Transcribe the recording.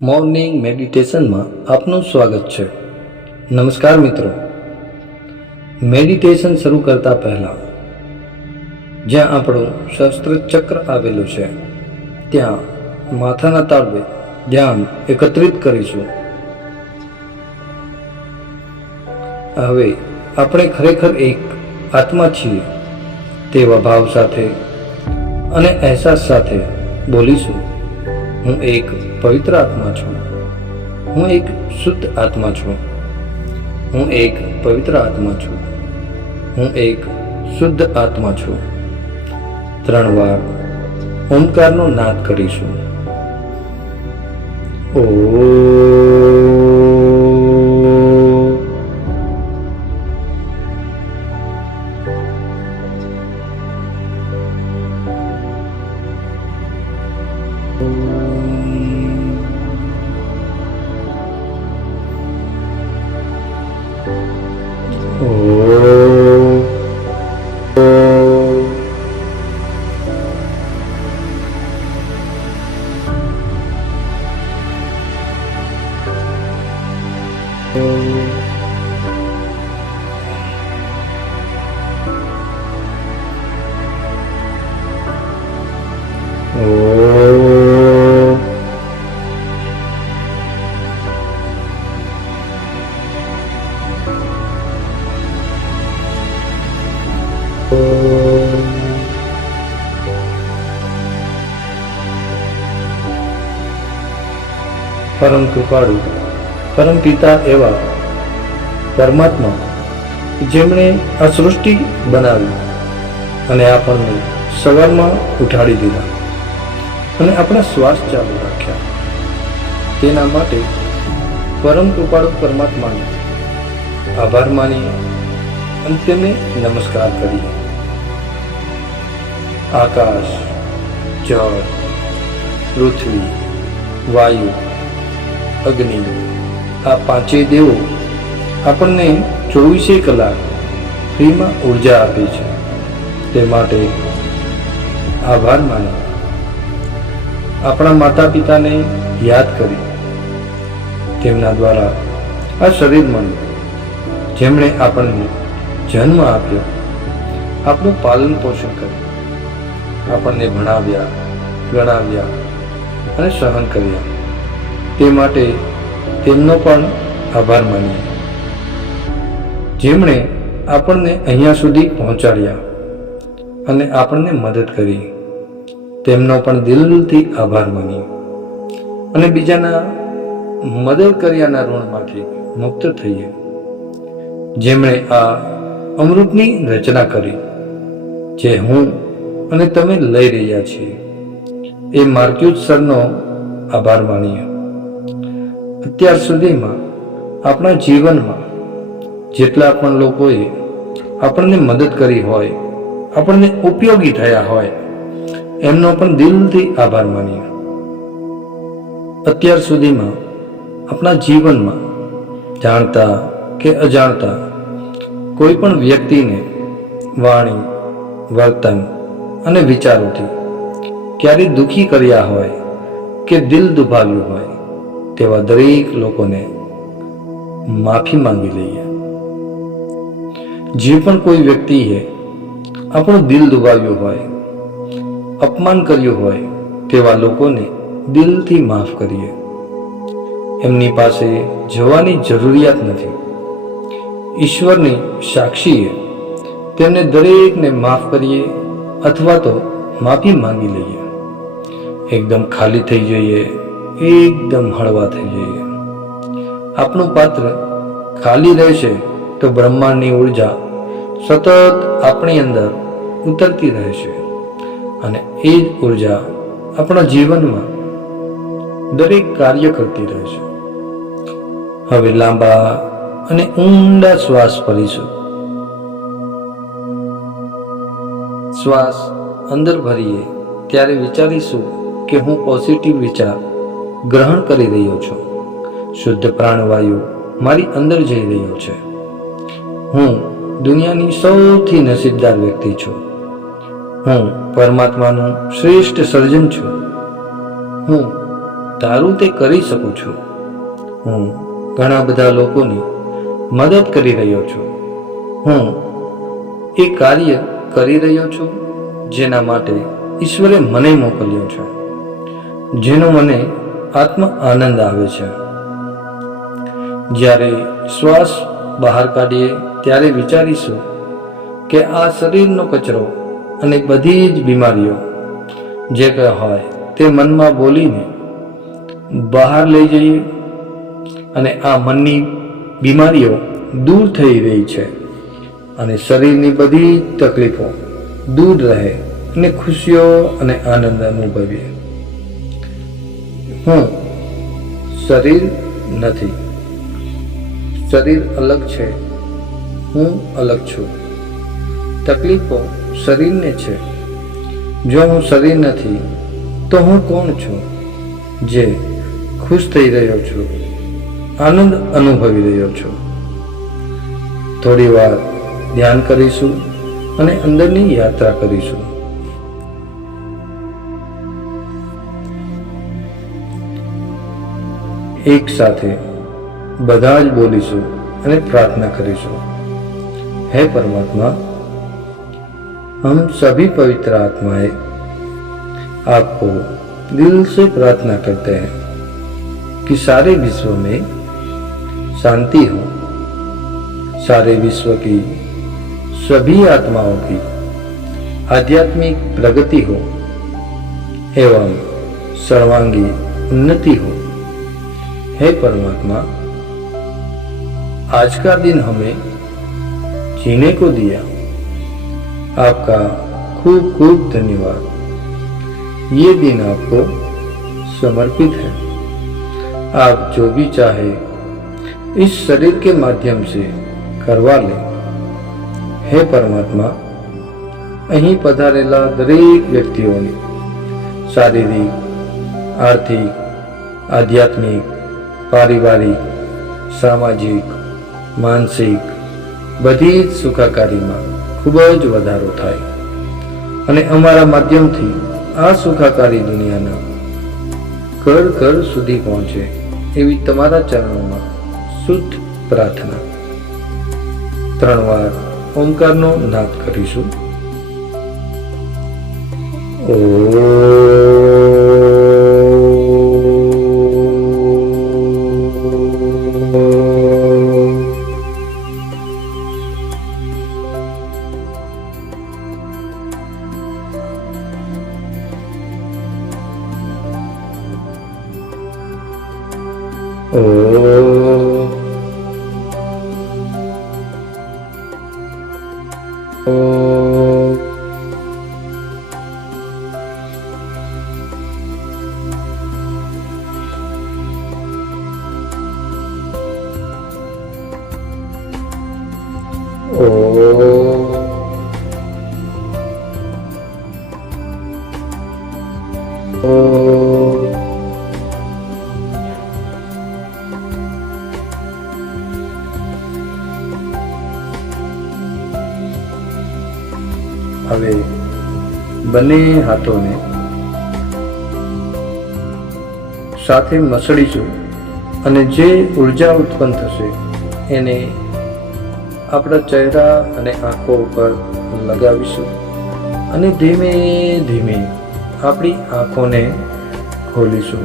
Morning મેડિટેશનમાં આપનું સ્વાગત છે. નમસ્કાર મિત્રો. મેડિટેશન શરૂ કરતા પહેલા જ્યાં આપણું સહસ્ત્ર ચક્ર આવેલું છે ત્યાં માથાના તાળવે ધ્યાન એકત્રિત કરીશું. હવે આપણે ખરેખર એક આત્મા છીએ તેવા ભાવ સાથે અને અહેસાસ સાથે બોલીશું. હું એક પવિત્ર આત્મા છું. હું એક શુદ્ધ આત્મા છું. હું એક પવિત્ર આત્મા છું. હું એક શુદ્ધ આત્મા છું. 3 વાર ઓમકારનો નાદ કરીશું. ઓ પરમ કૃપાળુ પરમ પિતા એવા પરમાત્મા જેમણે આ સૃષ્ટિ બનાવી અને આપણને સવારમાં ઉઠાડી દીધા અને આપણા શ્વાસ ચાલુ રાખ્યા, તેના માટે પરમ કૃપાળુ પરમાત્માને આભાર માનીએ અને તેને નમસ્કાર કરીએ. આકાશ, જળ, પૃથ્વી, વાયુ, અગ્નિ, આ પાંચેય દેવો આપણને 24 કલાક ફ્રીમાં ઉર્જા આપે છે. તે માટે આભાર માની આપણા માતા પિતાને યાદ કરી તેમના દ્વારા આ શરીર મળ્યું, જેમણે આપણને જન્મ આપ્યો, આપણું પાલન પોષણ કર્યું, આપણને ભણાવ્યા, ગણાવ્યા અને સહન કર્યા. તે માટે તેમનો પણ આભાર માનીએ. જેમણે આપણને અહીંયા સુધી પહોંચાડ્યા અને આપણને મદદ કરી, તેમનો પણ દિલથી આભાર માનીએ અને બીજાના મદદ કર્યાના ઋણમાંથી મુક્ત થઈએ. જેમણે આ અમૃતની રચના કરી, જે હું અને તમે લઈ રહ્યા છીએ, એ માર્ક્યુસ સરનો આભાર માનીએ. અત્યાર સુધીમાં આપણા જીવનમાં જેટલા પણ લોકોએ આપણને મદદ કરી હોય, આપણને ઉપયોગી થયા હોય, એમનો પણ દિલથી આભાર માનીએ. અત્યાર સુધીમાં આપણા જીવનમાં જાણતા કે અજાણતા કોઈ પણ વ્યક્તિને વાણી, વર્તન અને વિચારોથી ક્યારે દુઃખી કર્યા હોય કે દિલ દુભાવ્યું હોય, તેવા દરેક લોકોને માફી માંગી લઈએ. જે પણ કોઈ વ્યક્તિએ આપણું દિલ દુભાવ્યું હોય, અપમાન કર્યું હોય, તેવા લોકોને દિલથી માફ કરીએ. એમની પાસે જવાની જરૂરિયાત નથી. ઈશ્વરની સાક્ષીએ તેમને દરેકને માફ કરીએ અથવા તો માફી માંગી લઈએ. એકદમ ખાલી થઈ જઈએ, એકદમ હળવા થઈ જઈએ. આપણું પાત્ર ખાલી રહેશે તો બ્રહ્માંડની ઉર્જા સતત આપણી અંદર ઉતરતી રહેશે અને એ જ ઉર્જા આપણા જીવનમાં દરેક કાર્ય કરતી રહેશે. હવે લાંબા અને ઊંડા શ્વાસ ભરીશું. શ્વાસ અંદર ભરીએ ત્યારે વિચારીશું કે હું પોઝિટિવ વિચાર ગ્રહણ કરી રહ્યો છું. શુદ્ધ પ્રાણવાયુ મારી અંદર જઈ રહ્યો છે. હું દુનિયાની સૌથી નસીબદાર વ્યક્તિ છું. હું પરમાત્માનું શ્રેષ્ઠ સર્જન છું. હું તારું તે કરી શકું છું. હું ઘણા બધા લોકોની મદદ કરી રહ્યો છું. હું એ કાર્ય કરી રહ્યો છું જેના માટે ઈશ્વરે મને મોકલ્યો છે, જેનો મને આત્મ આનંદ આવે છે. જ્યારે શ્વાસ બહાર કાઢીએ ત્યારે વિચારીશું કે આ શરીરનો કચરો અને બધી જ બીમારીઓ જે કંઈ હોય તે મનમાં બોલીને બહાર લઈ જઈએ અને આ મનની બીમારીઓ દૂર થઈ રહી છે અને શરીરની બધી તકલીફો દૂર રહે અને ખુશીઓ અને આનંદ અનુભવીએ. હું શરીર નથી. શરીર અલગ છે, હું અલગ છું. તકલીફો શરીરને છે. જો હું શરીર નથી તો હું કોણ છું જે ખુશ થઈ રહ્યો છું, આનંદ અનુભવી રહ્યો છું. થોડી વાર ધ્યાન કરીશું અને અંદરની યાત્રા કરીશું. એક સાથે બધા જ બોલીશું અને પ્રાર્થના કરીશું. हे परमात्मा, हम सभी पवित्र आत्माएं आपको दिल से प्रार्थना करते हैं कि सारे विश्व में शांति हो, सारे विश्व की सभी आत्माओं की आध्यात्मिक प्रगति हो एवं सर्वांगी उन्नति हो. हे परमात्मा, आज का दिन हमें जीने को दिया, आपका खूब खूब धन्यवाद. ये दिन आपको समर्पित है. आप जो भी चाहे इस शरीर के माध्यम से करवा लें. हे परमात्मा, અહીં પધારેલા દરેક વ્યક્તિઓની શારીરિક, આર્થિક, આધ્યાત્મિક, પારિવારિક, સામાજિક, માનસિક બધી જ સુખાકારીમાં ખૂબ જ વધારો થાય અને અમારા માધ્યમથી આ સુખાકારી દુનિયાના ઘર ઘર સુધી પહોંચે એવી તમારા ચરણોમાં શુદ્ધ પ્રાર્થના. 3 વાર ઓમકારનો નાદ કરીશું. હવે બંને હાથોને સાથે મસળીશું અને જે ઉર્જા ઉત્પન્ન થશે એને આપણા ચહેરા અને આંખો ઉપર લગાવીશું અને ધીમે ધીમે આપણી આંખોને ખોલીશું.